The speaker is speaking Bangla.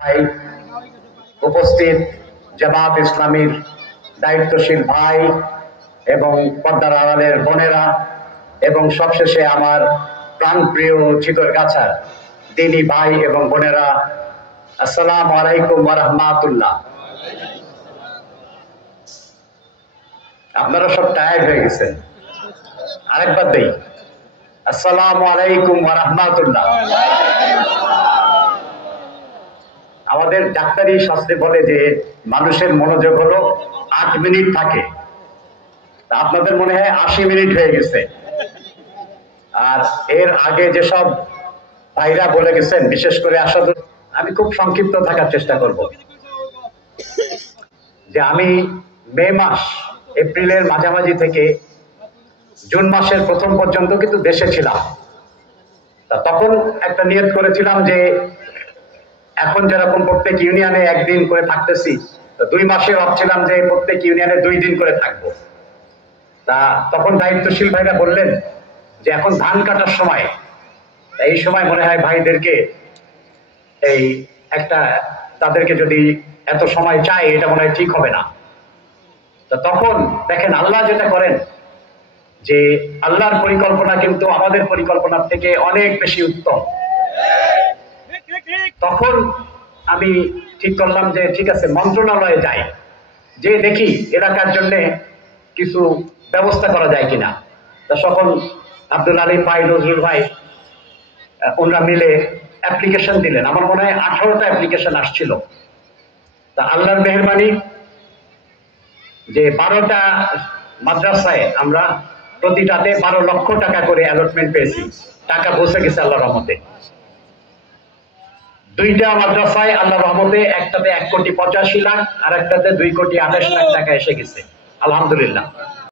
ভাই, উপস্থিত জামাত ইসলামীর দায়িত্বশীল ভাই এবং পর্দার আড়ালের বোনেরা এবং সবশেষে আমার প্রাণপ্রিয় চিতরগাছার দিনী ভাই এবং বোনেরা, আসসালামু আলাইকুম ওয়া রাহমাতুল্লাহ। আপনারা সব টায়ার্ড হয়ে গেছেন, আরেকবার দেই, আসসালামু আলাইকুম ওয়া রাহমাতুল্লাহ। আমাদের ডাক্তারি শাস্ত্রে বলে যে মানুষের মনোযোগ হলো 8 মিনিট থাকে, আপনাদের মনে হয় 80 মিনিট হয়ে গেছে। আর এর আগে যেসব ভাইরা বলে গেছেন, বিশেষ করে আসাদ, আমি খুব সংক্ষিপ্ত থাকার চেষ্টা করব। যে আমি মে মাস, এপ্রিলের মাঝামাঝি থেকে জুন মাসের প্রথম পর্যন্ত কিন্তু দেশে ছিলাম। তখন একটা নিয়ত করেছিলাম যে এখন যেরকম প্রত্যেক ইউনিয়নে একদিন করে থাকতেছি, তো 2 মাসে ভাবছিলাম যে প্রত্যেক ইউনিয়নে 2 দিন করে থাকবো। তখন দায়িত্বশীল ভাইরা বললেন যে এখন ধান কাটার সময়, এই সময় মনে হয় ভাইদেরকে এই একটা তাদেরকে যদি এত সময় চাই, এটা মনে হয় ঠিক হবে না। তো তখন দেখেন আল্লাহ যেটা করেন, যে আল্লাহর পরিকল্পনা কিন্তু আমাদের পরিকল্পনার থেকে অনেক বেশি উত্তম। তখন আমি ঠিক করলাম যে ঠিক আছে, মন্ত্রণালয়ে যাই, যে দেখি এলাকার জন্য কিছু ব্যবস্থা করা যায় কিনা। তা সকল আব্দুল আলী ভাই, নজরুল ভাই, ওনারা মিলে অ্যাপ্লিকেশন দিলেন। আমার মনে হয় 18টা অ্যাপ্লিকেশন আসছিল। তা আল্লাহর মেহেরবানি যে 12টা মাদ্রাসায় আমরা প্রতিটাতে 12 লক্ষ টাকা করে অ্যালটমেন্ট পেয়েছি। টাকা পৌঁছে গেছে আল্লাহর রহমতে। 2টা মাদ্রাসায় আল্লাহর রহমতে, একটাতে 1,85,00,000 আর একটাতে 2,28,00,000 টাকা এসে গেছে, আলহামদুলিল্লাহ।